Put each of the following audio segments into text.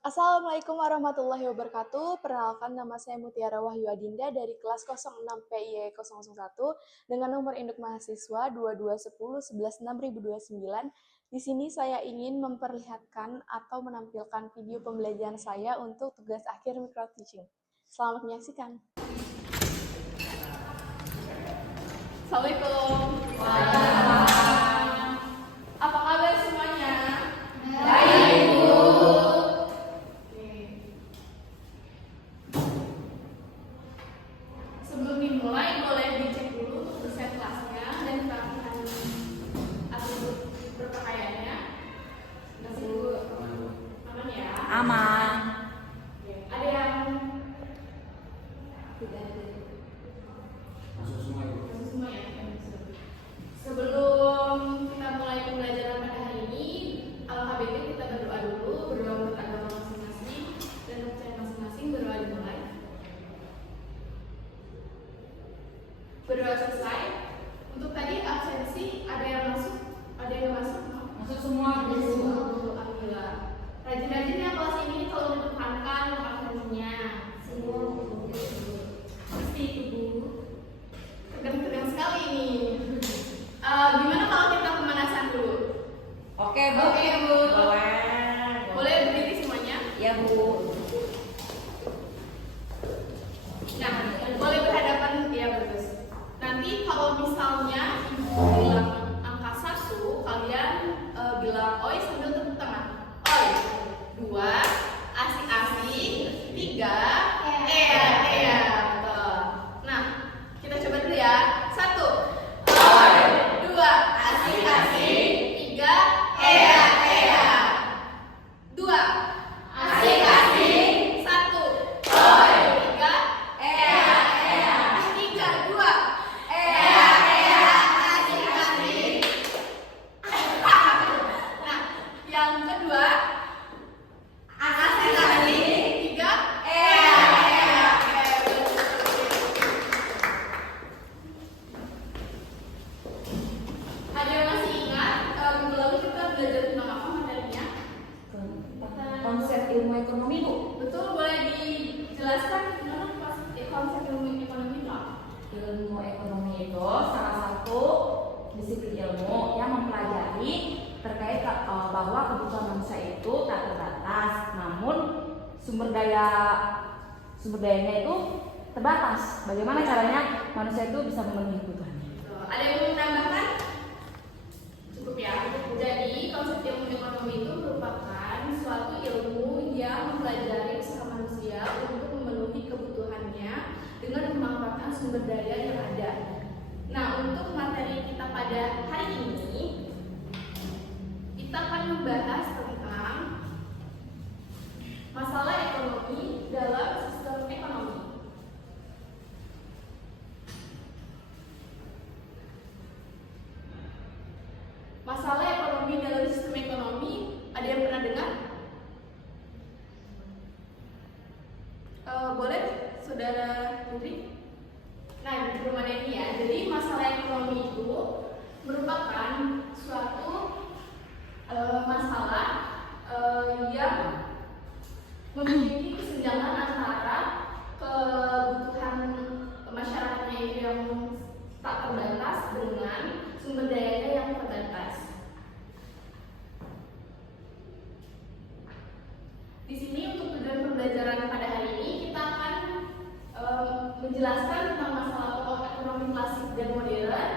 Assalamualaikum warahmatullahi wabarakatuh. Perkenalkan, nama saya Mutiara Wahyu Adinda dari kelas 06 PIE 001 dengan nomor induk mahasiswa 2210116029. Di sini saya ingin memperlihatkan atau menampilkan video pembelajaran saya untuk tugas akhir micro teaching. Selamat menyaksikan. Assalamualaikum. Waalaikumsalam. Apa kabar semuanya? Baik, Bu. Sebelum dimulai, boleh dicek dulu untuk desain kelasnya dan perapihan atribut berpakaiannya. Aman ya? Aman. Ada yang Masuk semua itu. masuk semua ya? Sebelum kita mulai pembelajaran pada hari ini, alangkah baiknya kita berdoa dulu, berdoa menurut agama masing-masing dan percaya masing-masing. Berdoa dimulai. Berdoa selesai. Untuk tadi absensi ada yang masuk, ada yang masuk. Masuk semua. Alhamdulillah. Rajin-rajin ya kelas ini, kalau ditekankan untuk absensinya. Semua pasti itu, Bu. Tegang-tegang sekali ini. Gimana kalau kita pemanasan dulu? Oke, Bu. Oke, Bu. Boleh. Boleh berdiri semuanya? Ya, Bu. Nah, boleh berhadapan, ya bagus. Nanti kalau misalnya Ibu bilang angka 1, kalian bilang oi sambil tepuk tangan. Oi. 2, asik-asik. 3, iya. Betul. Nah, kita coba dulu ya. 1, oi. 2, asik-asik. 3, iya. 2, asik-asik. 1, oi. 3, iya. 3, 2, iya. Asik-asik. Nah, yang kedua, asik-asik. 3, iya. Ada yang masih ingat minggu lalu kita belajar tentang apa materinya? Konsep ilmu ekonomi, Bu. Betul, boleh dijelaskan gimana konsep ilmu ekonomi itu apa? Ilmu ekonomi itu salah satu disiplin ilmu yang mempelajari terkait bahwa kebutuhan manusia itu tak terbatas, namun sumber dayanya itu terbatas. Bagaimana caranya manusia itu bisa memenuhi kebutuhannya? Ada yang mau menambahkan? Cukup ya. Jadi konsep ilmu ekonomi itu merupakan suatu ilmu yang mempelajari usaha manusia untuk memenuhi kebutuhannya dengan memanfaatkan sumber daya yang ada. Nah, untuk materi kita pada hari ini, kita akan membahas tentang masalah ekonomi dalam sistem ekonomi. Masalah ekonomi dalam sistem ekonomi, ada yang pernah dengar? Boleh, Saudara Putri? Nah, belum ada ini ya. Jadi masalah ekonomi itu merupakan suatu masalah yang memiliki kesenjangan antara kebutuhan masyarakatnya itu yang tak terbatas dengan sumber dayanya yang terbatas. Di sini untuk tujuan pembelajaran pada hari ini kita akan menjelaskan tentang masalah pokok ekonomi klasik dan modern,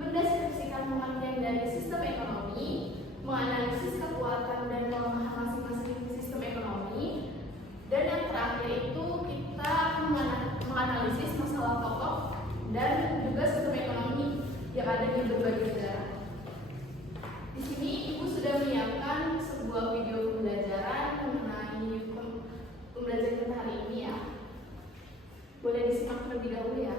mendeskripsikan pengertian dari sistem ekonomi, menganalisis kekuatan dan kelemahan masing-masing sistem ekonomi, dan yang terakhir itu kita akan menganalisis masalah pokok dan juga sistem ekonomi yang ada di berbagai negara. Di sini Ibu sudah menyiapkan sebuah video pembelajaran mengenai pembelajaran kita hari ini ya. Boleh disimak terlebih dahulu ya.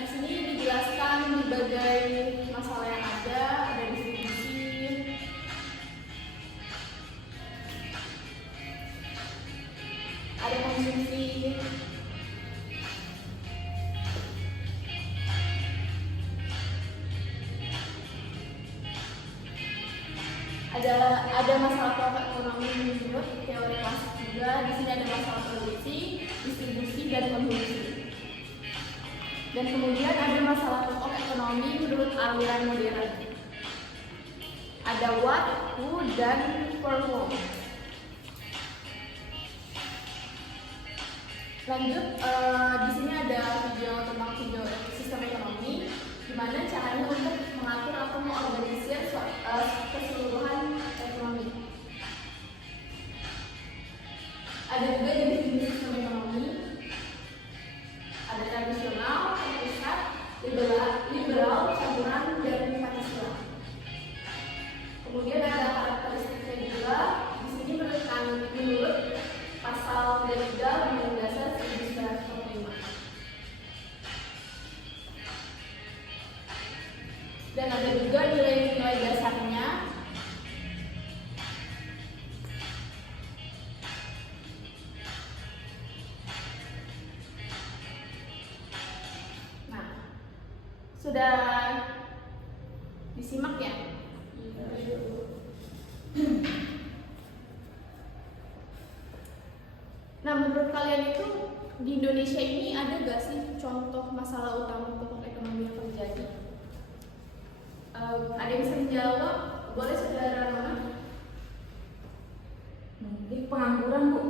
di sini dijelaskan berbagai masalah yang ada distribusi, ada konsumsi, ada masalah pokok ekonomi menurut teori klasik juga. Di sini ada masalah produksi, distribusi, dan konsumsi. Dan kemudian ada masalah pokok ekonomi menurut aliran modern. Ada what, who, dan for whom. Lanjut, di sini ada video tentang video sistem ekonomi, di mana caranya untuk mengatur atau mengorganisir keseluruhan ekonomi. Ada juga jenis sistem ekonomi, ada tradisional, terpusat, liberal, campuran, dan pancasila. Kemudian ada karakteristiknya juga. Di sini menurut pasal 3 Undang-Undang Dasar 1945. Dan ada juga nilai-nilai dasarnya. Nah, sudah disimak ya? Nah, menurut kalian itu di Indonesia ini ada gak sih contoh masalah utama pokok ekonomi yang terjadi? Ada yang bisa menjawab? Boleh saudara mana? Mungkin pengangguran, Bu.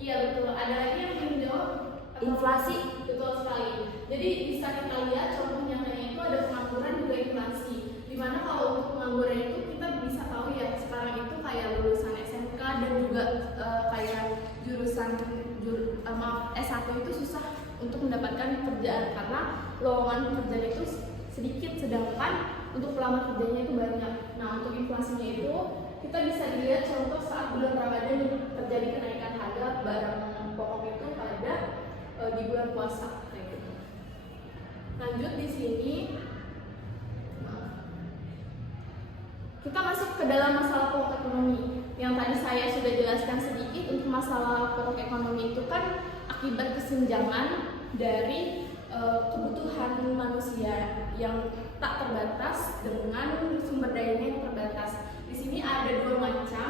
Iya betul. Ada lagi yang ingin menjawab? Inflasi. Betul sekali. Jadi bisa kita lihat contoh nyatanya itu ada pengangguran juga inflasi. Dimana kalau untuk pengangguran itu kita bisa tahu ya sekarang itu kayak lulusan SMK dan juga kayak jurusan S1 itu susah untuk mendapatkan pekerjaan karena lowongan pekerjaan itu sedikit, sedangkan untuk pelamar kerjanya itu banyak. Nah, untuk inflasinya itu kita bisa dilihat contoh saat bulan Ramadan terjadi kenaikan harga barang pokok itu pada di bulan puasa kayak gitu. Lanjut di sini kita masuk ke dalam masalah pokok ekonomi. Yang tadi saya sudah jelaskan sedikit, untuk masalah pokok ekonomi itu kan akibat kesenjangan dari kebutuhan manusia yang tak terbatas dengan sumber dayanya yang terbatas. Di sini ada dua macam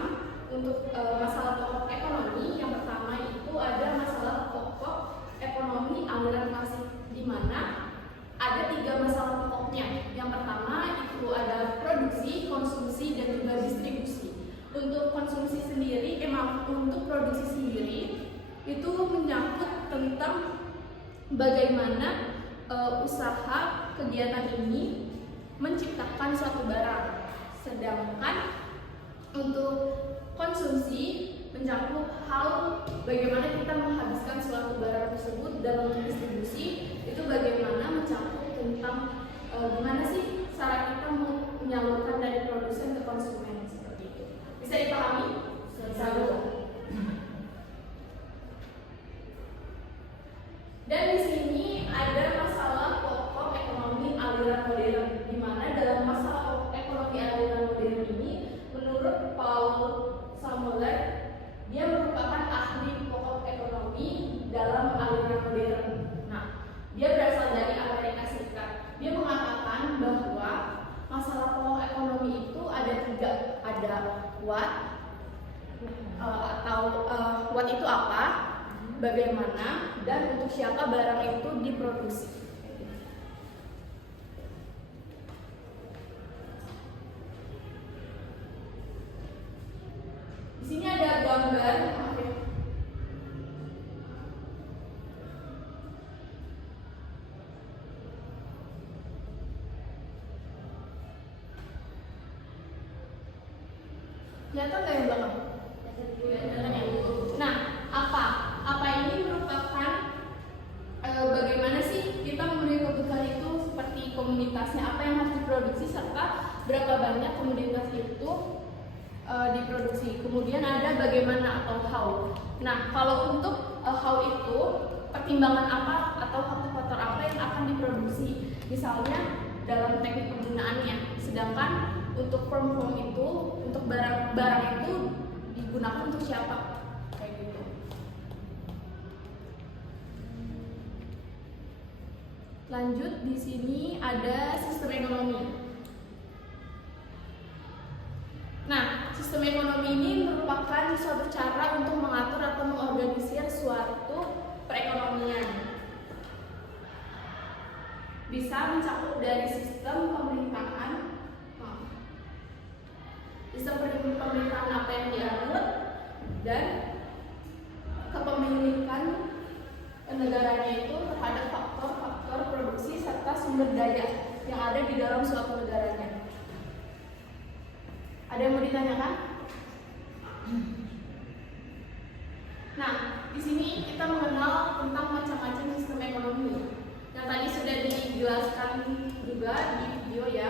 untuk masalah pokok ekonomi. Yang pertama itu ada masalah pokok ekonomi aliran klasik, di mana ada 3 masalah pokoknya. Yang pertama itu ada produksi, konsumsi, dan juga distribusi. Untuk konsumsi sendiri, untuk produksi sendiri itu menyangkut tentang bagaimana usaha kegiatan ini menciptakan suatu barang. Sedangkan untuk konsumsi mencakup hal bagaimana kita menghabiskan suatu barang tersebut, dan untuk distribusi itu bagaimana mencakup tentang gimana sih cara kita menyalurkan dari produsen ke konsumen, seperti itu. Bisa dipahami? Dan di sini ada masalah pokok ekonomi aliran modern, di mana dalam masalah pokok ekonomi aliran modern ini, menurut Paul Samueler, dia merupakan ahli pokok ekonomi dalam aliran modern. Nah, dia berasal dari Amerika Serikat. Dia mengatakan bahwa masalah pokok ekonomi itu ada 3, ada what, what itu apa, bagaimana, dan untuk siapa barang itu diproduksi. Di sini ada gambar. Kelihatan nggak yang belakang? Nah, apa ini merupakan bagaimana sih kita memenuhi kebutuhan itu, seperti komoditasnya apa yang harus diproduksi serta berapa banyak komoditas itu diproduksi. Kemudian ada bagaimana atau how. Nah, kalau untuk how itu pertimbangan apa atau faktor-faktor apa yang akan diproduksi. misalnya dalam teknik penggunaannya. Sedangkan untuk form itu, untuk barang itu digunakan untuk siapa? Kayak gitu. Lanjut, di sini ada sistem ekonomi. Nah, sistem ekonomi ini merupakan suatu cara untuk mengatur atau mengorganisir suatu perekonomian. Bisa mencakup dari sistem pemerintahan, apa yang dianut, dan kepemilikan negaranya itu terhadap faktor-faktor produksi serta sumber daya yang ada di dalam suatu negaranya. Ada yang mau ditanyakan? Nah, di sini kita mengenal tentang macam-macam sistem ekonomi yang tadi sudah dijelaskan juga di video ya.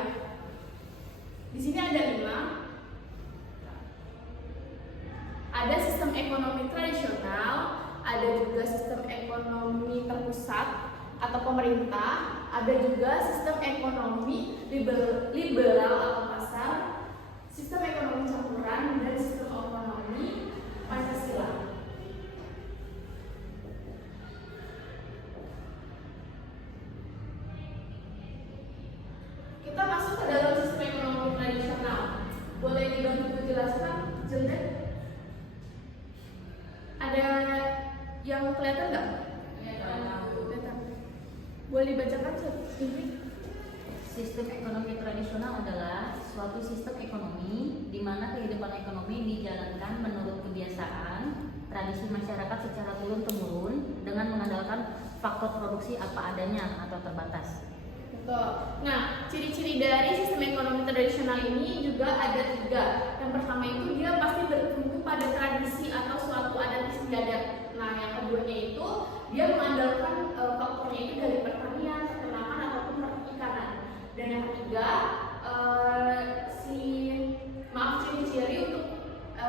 Di sini ada 5. Ada sistem ekonomi tradisional, ada juga sistem ekonomi terpusat atau pemerintah, ada juga sistem ekonomi liberal atau pasar, sistem ekonomi campuran, dan sistem ekonomi Pancasila. Kita masuk ke dalam sistem ekonomi tradisional. Boleh dibantu jelaskan, Jelda? Ada yang kelihatan nggak? Kelihatan. Boleh dibacakan ini? Sistem ekonomi tradisional adalah suatu sistem ekonomi di mana kehidupan ekonomi dijalankan menurut kebiasaan, tradisi masyarakat secara turun-temurun dengan mengandalkan faktor produksi apa adanya atau terbatas. Betul. Nah, ciri-ciri dari sistem ekonomi tradisional ini juga ada 3. Yang pertama itu dia pasti bertumpu pada tradisi atau suatu adat istiadat. Nah, yang keduanya itu dia mengandalkan faktornya itu dari pertanian, peternakan ataupun perikanan. Dan yang ketiga, ciri-ciri untuk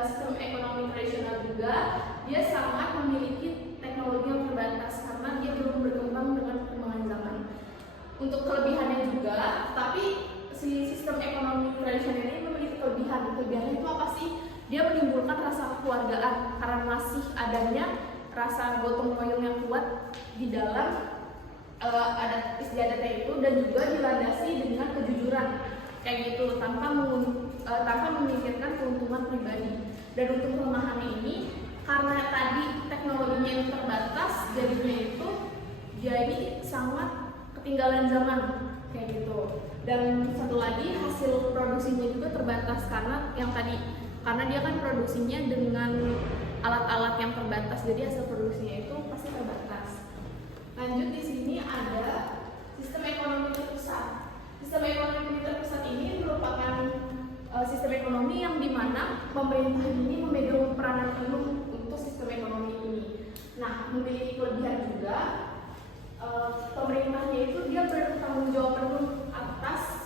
sistem ekonomi tradisional juga dia sangat memiliki teknologi yang terbatas karena dia belum berkembang dengan perkembangan zaman. Untuk kelebihannya juga, tapi si sistem ekonomi tradisional ini memiliki kelebihan. Kelebihannya itu apa sih? Dia menimbulkan rasa kekeluargaan karena masih adanya rasa gotong royong yang kuat di dalam adat istiadatnya itu, dan juga dilandasi dengan kejujuran kayak gitu tanpa memikirkan keuntungan pribadi. Dan untuk kelemahannya ini karena tadi teknologinya yang terbatas, jadinya itu jadi sangat ketinggalan zaman kayak gitu. Dan satu lagi, hasil produksinya juga terbatas karena dia kan produksinya dengan alat-alat yang terbatas, jadi hasil produksinya itu pasti terbatas. Lanjut, di sini ada sistem ekonomi terpusat. Sistem ekonomi terpusat ini merupakan sistem ekonomi yang dimana pemerintah ini memegang peranan penuh untuk sistem ekonomi ini. Nah, memiliki kelebihan juga. Pemerintahnya itu dia bertanggung jawab penuh atas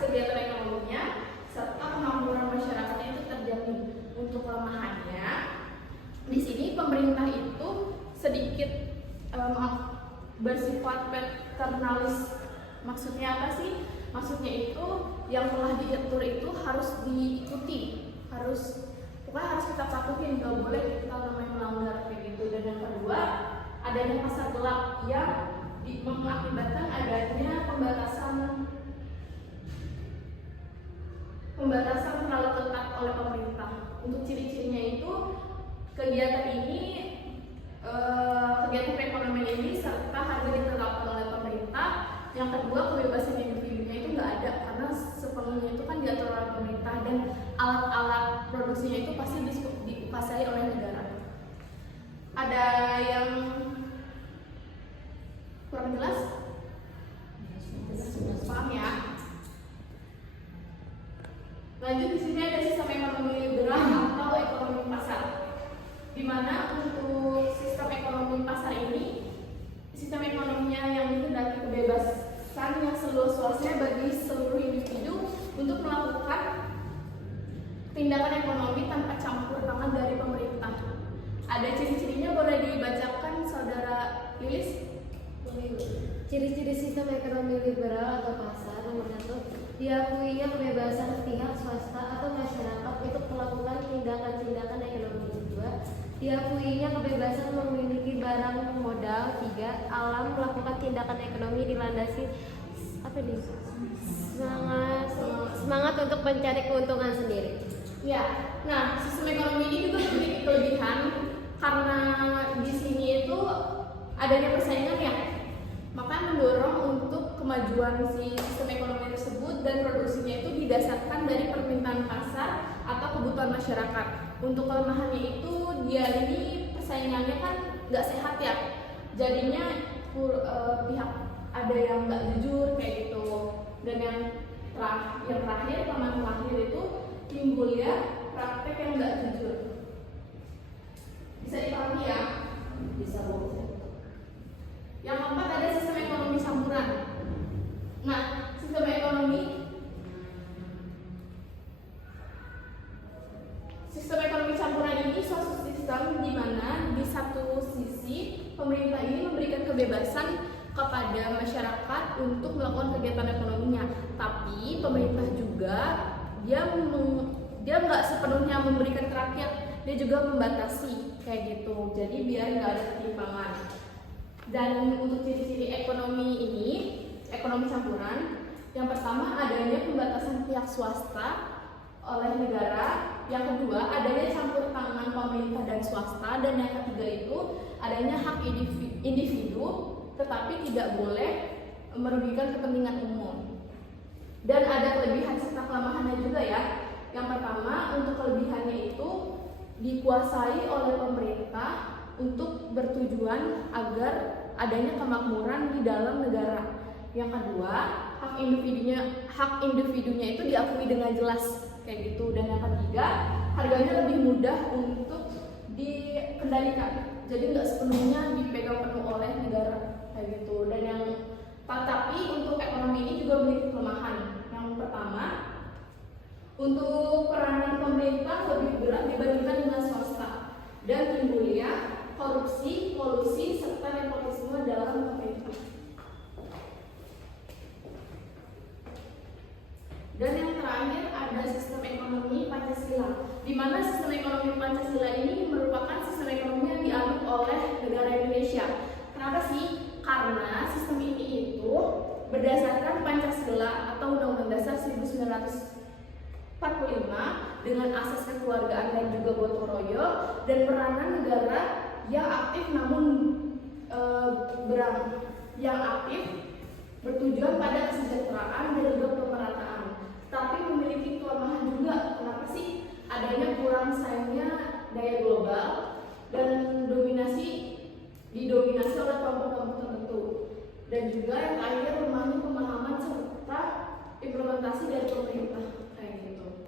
kegiatan ekonominya serta kemakmuran masyarakatnya itu terjamin. Untuk kelemahannya, di sini pemerintah itu sedikit bersifat paternalis. Maksudnya apa sih? Maksudnya itu yang telah diatur itu harus diikuti, pokoknya harus kita patuhin, nggak boleh kita namanya melanggar kayak gitu. Dan yang kedua, adanya pasar gelap yang mengakibatkan adanya pembatasan terlalu ketat oleh pemerintah. Untuk ciri-cirinya itu kegiatan perekonomian ini serta harga ditetapkan oleh pemerintah. Yang kedua, kebebasan individunya itu nggak ada karena sepenuhnya itu kan diatur oleh pemerintah, dan alat-alat produksinya itu pasti dikuasai oleh negara. Ada yang kurang jelas? Paham ya? Lanjut, di sini ada sistem ekonomi liberal atau ekonomi pasar. Di mana untuk sistem ekonomi pasar ini, sistem ekonominya yang dikehendaki kebebasan yang seluas-luasnya bagi seluruh individu untuk melakukan tindakan ekonomi tanpa campur tangan dari pemerintah. Ada ciri-cirinya, boleh dibacakan Saudara Lilis? Ciri-ciri sistem ekonomi liberal atau pasar. Nomor 1, diakuinya kebebasan pihak swasta atau masyarakat untuk melakukan tindakan-tindakan ekonomi. 2, diakuinya kebebasan memiliki barang modal. 3, alam melakukan tindakan ekonomi dilandasi semangat untuk mencari keuntungan sendiri. Ya, nah sistem ekonomi ini juga memiliki kelebihan karena di sini itu adanya persaingan ya, maka mendorong untuk kemajuan si sistem ekonomi tersebut dan produksinya itu didasarkan dari permintaan pasar atau kebutuhan masyarakat. Untuk kelemahannya itu dia ini persaingannya kan nggak sehat ya, jadinya pihak ada yang nggak jujur kayak gitu, dan yang terakhir kelemahan terakhir itu timbul ya praktek yang nggak jujur. Bisa dipahami ya? Bisa Bu. Yang keempat ada sistem ekonomi campuran. Nah, sistem ekonomi campuran ini suatu sistem di mana di satu sisi pemerintah ini memberikan kebebasan kepada masyarakat untuk melakukan kegiatan ekonominya, tapi pemerintah juga dia nggak sepenuhnya memberikan ke rakyat, dia juga membatasi kayak gitu. Jadi biar nggak ada ketimpangan. Dan untuk ciri-ciri ekonomi ini, ekonomi campuran, yang pertama adanya pembatasan pihak swasta oleh negara, yang kedua adanya campur tangan pemerintah dan swasta, dan yang ketiga itu adanya hak individu tetapi tidak boleh merugikan kepentingan umum. Dan ada kelebihan serta kelemahannya juga ya. Yang pertama, untuk kelebihannya itu dikuasai oleh pemerintah untuk bertujuan agar adanya kemakmuran di dalam negara. Yang kedua, hak individunya itu diakui dengan jelas kayak gitu. Dan yang ketiga, harganya lebih mudah untuk dikendalikan, jadi nggak sepenuhnya dipegang penuh oleh negara kayak gitu. Dan yang tapi untuk ekonomi ini juga memiliki kelemahan. Yang pertama, untuk peranan pemerintah lebih berat dibandingkan dengan swasta, dan timbulnya korupsi, kolusi, serta nepotisme dalam pemerintah. Dan yang terakhir ada sistem ekonomi Pancasila, di mana sistem ekonomi Pancasila ini merupakan sistem ekonomi yang dianut oleh negara Indonesia. Kenapa sih? Karena sistem ini itu berdasarkan Pancasila atau Undang-Undang Dasar 1945 dengan asas kekeluargaan dan juga gotong royong, dan peranan negara yang aktif namun bertujuan pada kesejahteraan dan juga pemerataan. Tapi memiliki kelemahan juga. Kenapa sih? Adanya kurang saingnya daya global dan didominasi oleh kelompok-kelompok tertentu. Dan juga yang terakhir lemahnya pemahaman serta implementasi dari pemerintah kayak gitu.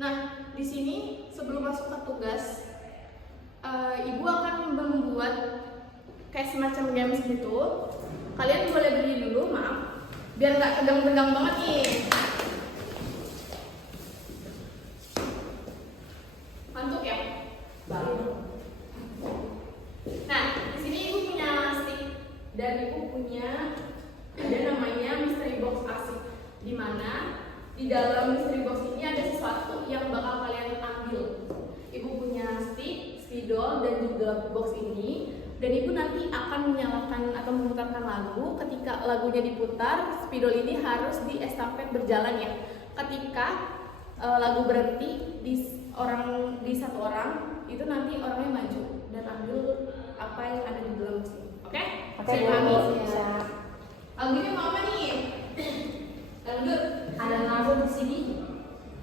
Nah, di sini sebelum masuk ke tugas, ibu akan membuat kayak semacam games gitu. Kalian boleh berdiri dulu, maaf, biar nggak tegang-tegang banget nih. Ngantuk ya? Baru. Nah, di sini ibu punya stick dan ibu punya ada namanya mystery box asik, di mana di dalam mystery box ini ada sesuatu yang bakal kalian ambil. Ibu punya stick, spidol, dan juga box ini. Dan ibu nanti akan menyalakan atau memutarkan lagu. Ketika lagunya diputar, spidol ini harus diestafet berjalan ya. Ketika lagu berhenti di satu orang, itu nanti orangnya maju dan ambil apa yang ada di dalam sini. Oke? Saya pahami. Lagunya mau apa nih? Dangdut. Ada nado di sini.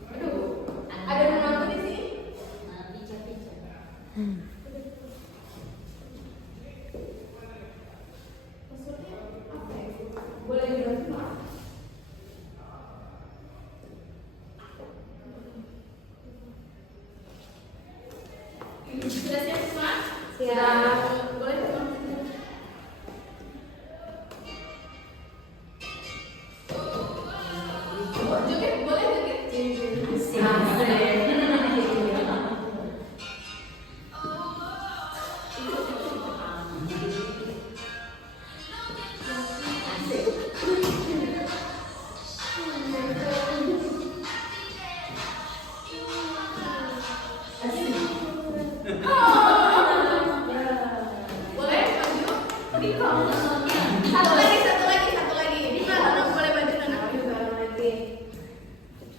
Aduh, ada nado di sini. Pica-pica. Maksudnya apa ya? Boleh dibantu maaf? Sudah siap semua? Siap. Boleh semua? Joget boleh joget. Boleh maju. Satu lagi. Ini Nona boleh maju Nona.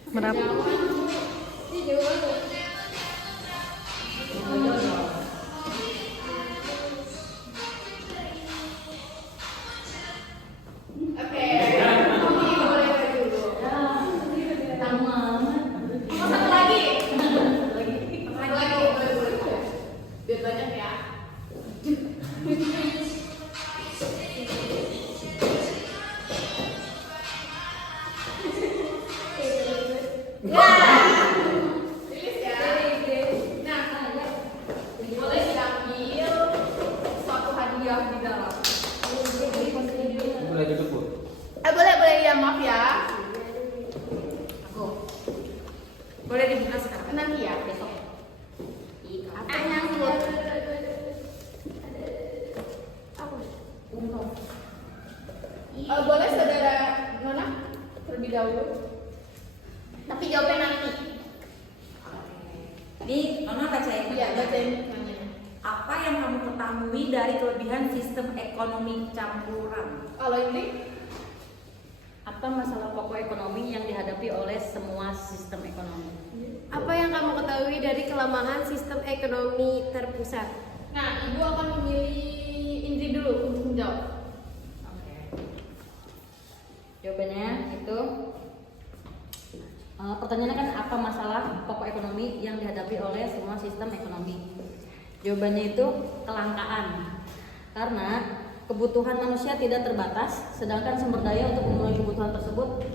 Berapa? Ini jauh banget. Oke. Ini boleh maju. Oh, satu lagi. Boleh. Biar banyak ya. Tulis ya. Nah, boleh diambil suatu hadiah di dalam. Boleh duduk, Bu. Boleh ya, maaf ya. Aku. Boleh dibuka sekarang. Nanti ya, besok. Apa yang Boleh saudara Nona terlebih dahulu. Tapi jawabnya nanti. Ini Nona bacain. Iya, bacain pertanyaannya. Apa yang kamu ketahui dari kelebihan sistem ekonomi campuran? Kalau ini Apa masalah pokok ekonomi yang dihadapi oleh semua sistem ekonomi? Apa yang kamu ketahui dari kelemahan sistem ekonomi terpusat? Nah, Ibu akan memilih Indri dulu untuk menjawab. Oke. Jawabannya itu pertanyaannya kan apa masalah pokok ekonomi yang dihadapi oleh semua sistem ekonomi? Jawabannya itu kelangkaan. Karena kebutuhan manusia tidak terbatas, sedangkan sumber daya untuk memenuhi kebutuhan tersebut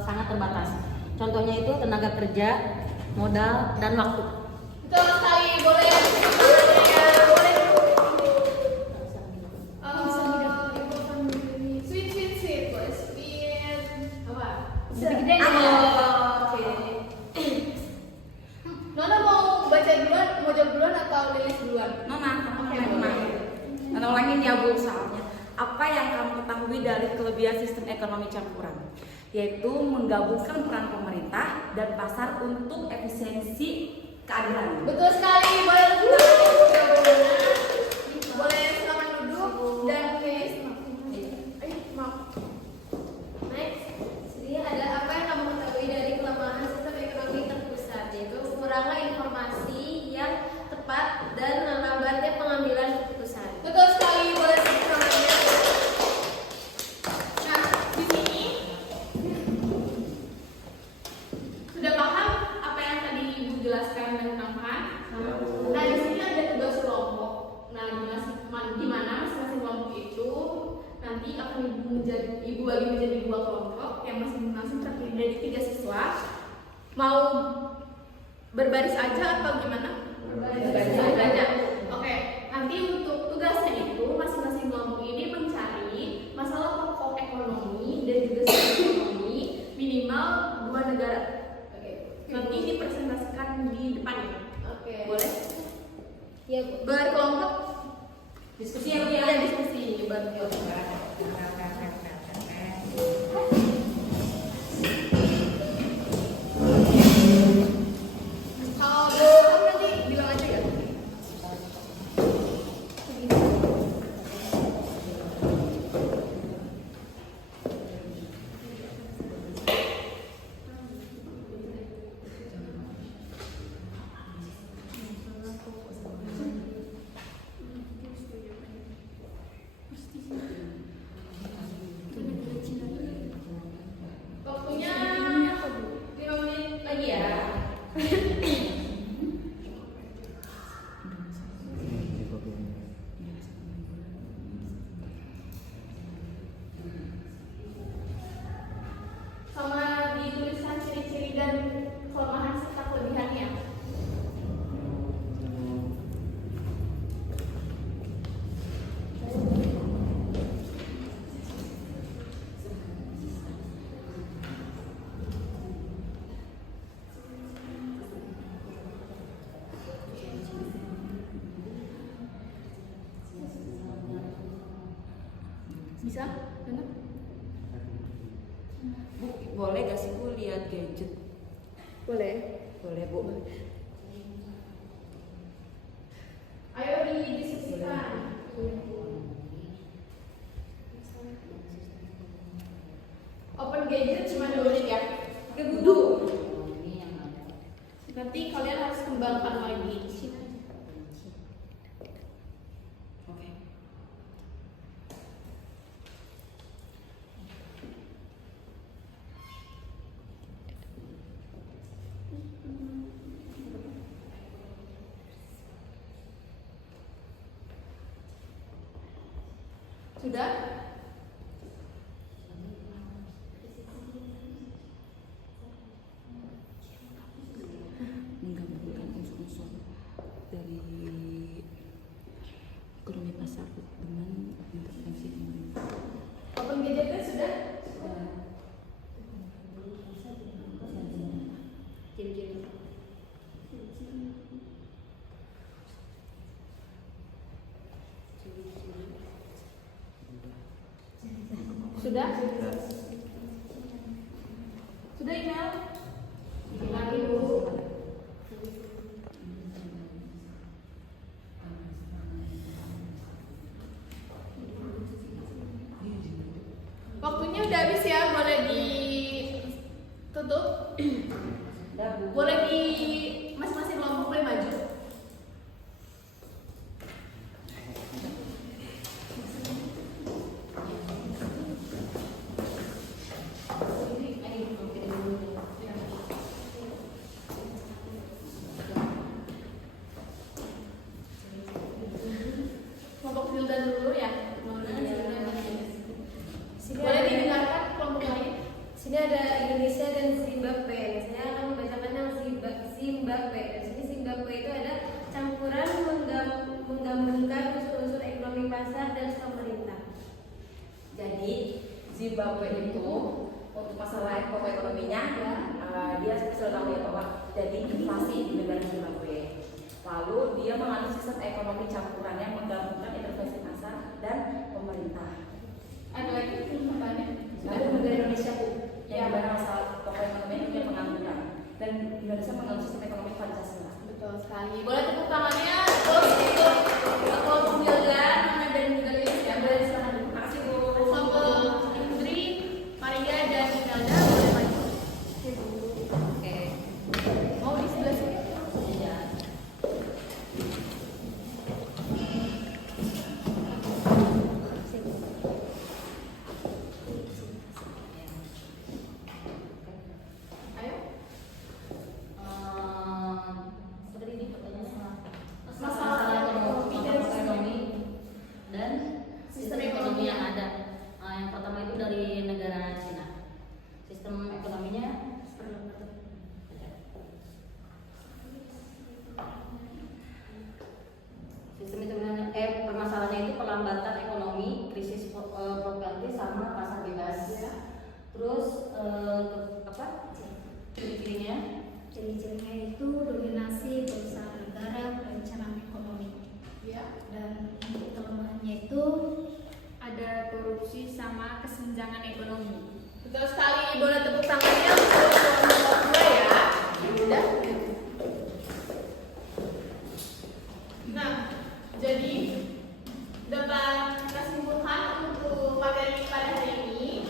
sangat terbatas. Contohnya itu tenaga kerja, modal, dan waktu. Betul sekali, boleh ya, boleh. Ibu akan memilih sweet, boleh sweet. Apa? Gede-gede Oke. Nona mau baca duluan, mau jawab duluan atau Lilis duluan? Nona, Oke, kamu boleh. Nona ulangin ya Bu soalnya. Apa yang kamu ketahui dari kelebihan sistem ekonomi campuran? Yaitu menggabungkan peran pemerintah dan pasar untuk efisiensi keadilan. Betul sekali, boleh lebih lanjut jawabannya. Boleh silakan duduk dan Lilis. Maaf. Next, sini ada apa yang kamu ketahui dari kelemahan sistem ekonomi terpusat, yaitu kurangnya informasi yang tepat dan lambatnya pengambilan keputusan. Betul sekali, boleh sebut namanya. Nah, di sini sudah paham apa yang tadi Ibu jelaskan dan terangkan? Nah, di sini ada tugas kelompok. Nah, di mana masing-masing kelompok itu nanti akan Ibu bagi menjadi 2 kelompok yang masing-masing terdiri dari 3 siswa. Mau berbaris aja atau gimana? Berbaris aja. Oke, nanti untuk tugasnya itu masing-masing kelompok ini mencari masalah pokok ekonomi dan juga sistem ekonomi minimal 2 negara. Oke. Nanti dipresentasikan di depannya. Oke. Boleh? Ya, Bu. Berkelompok Diskusi ya Bu ya. ya diskusi berkelompok. Kalau belum nanti bilang aja ya. Boleh. Boleh Bu. Ayo didiskusikan. Open gadget cuma 2 menit ya. Oke Bu. Nanti kalian harus kembangkan lagi. Oke. Sudah? Menggabungkan unsur-unsur dari ekonomi pasar dengan intervensi pemerintah. Open gadgetnya sudah? Sudah? Sudah email? Lagi Bu. Waktunya udah habis ya, boleh ditutup. Boleh di masing-masing kelompok boleh maju. Kelompok Hilda dulu ya. Boleh didengarkan kelompok lain? Sini ada Indonesia dan Zimbabwe. Saya akan membacakan yang Zimbabwe. Dan sini Zimbabwe itu ada campuran menggabungkan unsur-unsur ekonomi pasar dan pemerintah. Jadi Zimbabwe itu untuk masalah ekonominya dia sudah tahu ya bahwa jadi inflasi di negara Zimbabwe. Lalu dia menganut sistem ekonomi campuran yang menggabungkan intervensi pasar dan pemerintah. Ada lagi pertanyaannya? Lalu negara Indonesia Bu, yang dimana masalah pokok ekonomi itu dia pengangguran dan Indonesia menganut sistem ekonomi Pancasila. Betul sekali. Boleh tepuk tangannya untuk kelompok Hilda, Nana dan juga Lilis ya. Boleh silakan. Terima kasih Bu. Kelompok Indri, Maria dan Imelda boleh maju. Oke. Mau di sebelah sini? Iya. Ayo. Seperti ini pertanyaan Masalah ekonomi dan ekonomi dan sistem sistem ekonomi ekonomi yang ada. Yang pertama itu dari negara Cina. Sistem ekonominya sistem itu permasalahannya itu pelambatan ekonomi, krisis properti sama pasar bebas. Terus apa? Ciri-cirinya? Ciri-cirinya itu dominasi perusahaan negara, perencanaan ekonomi, Ya. dan untuk kelemahannya itu ada korupsi sama kesenjangan ekonomi. Betul sekali. Boleh tepuk tangannya untuk kelompok 2 ya. Udah. Nah, jadi dapat kesimpulan untuk materi pada hari ini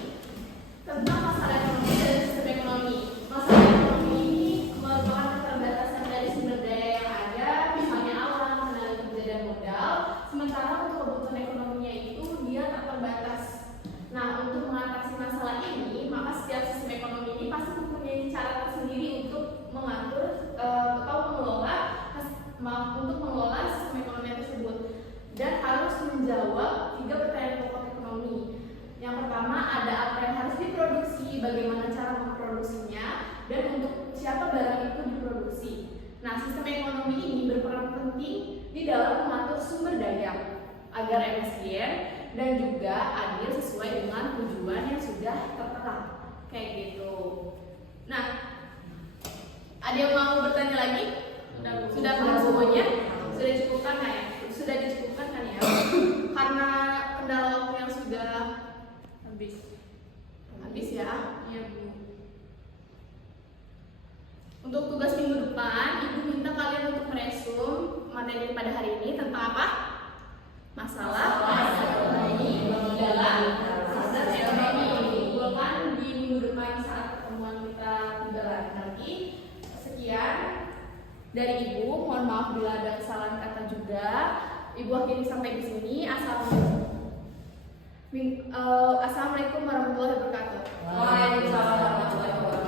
tentang masalah ekonomi dan sistem ekonomi. Masalah ekonomi ini merupakan keterbatasan dari sumber daya yang ada, misalnya alam, tenaga kerja dan modal. Sementara untuk kebutuhan ekonominya itu dia tak terbatas. Nah, untuk mengatasi masalah ini, maka setiap sistem ekonomi ini pasti mempunyai cara tersendiri untuk mengatur atau mengelola sistem ekonomi tersebut dan harus menjawab 3 pertanyaan pokok ekonomi. Yang pertama, ada apa yang harus diproduksi, bagaimana cara memproduksinya, dan untuk siapa barang itu diproduksi. Nah, sistem ekonomi ini berperan penting di dalam mengatur sumber daya agar efisien dan juga adil sesuai dengan tujuan yang sudah tertera. Kayak gitu. Nah, ada yang mau bertanya lagi? Sudah paham semuanya? Sudah cukupkan kan ya? Sudah dicukupkan kan ya? Karena kendala waktu yang sudah habis ya? Iya Bu. Untuk tugas minggu depan, Ibu minta kalian untuk meresum materi pada hari ini tentang apa? Masalah ekonomi dalam sistem ekonomi. Dikumpulkan di minggu depan saat pertemuan kita 3 lagi nanti. Sekian dari Ibu. Mohon maaf bila ada kesalahan kata juga. Ibu akhiri sampai di sini. Assalamualaikum warahmatullahi wabarakatuh. Waalaikumsalam warahmatullahi wabarakatuh.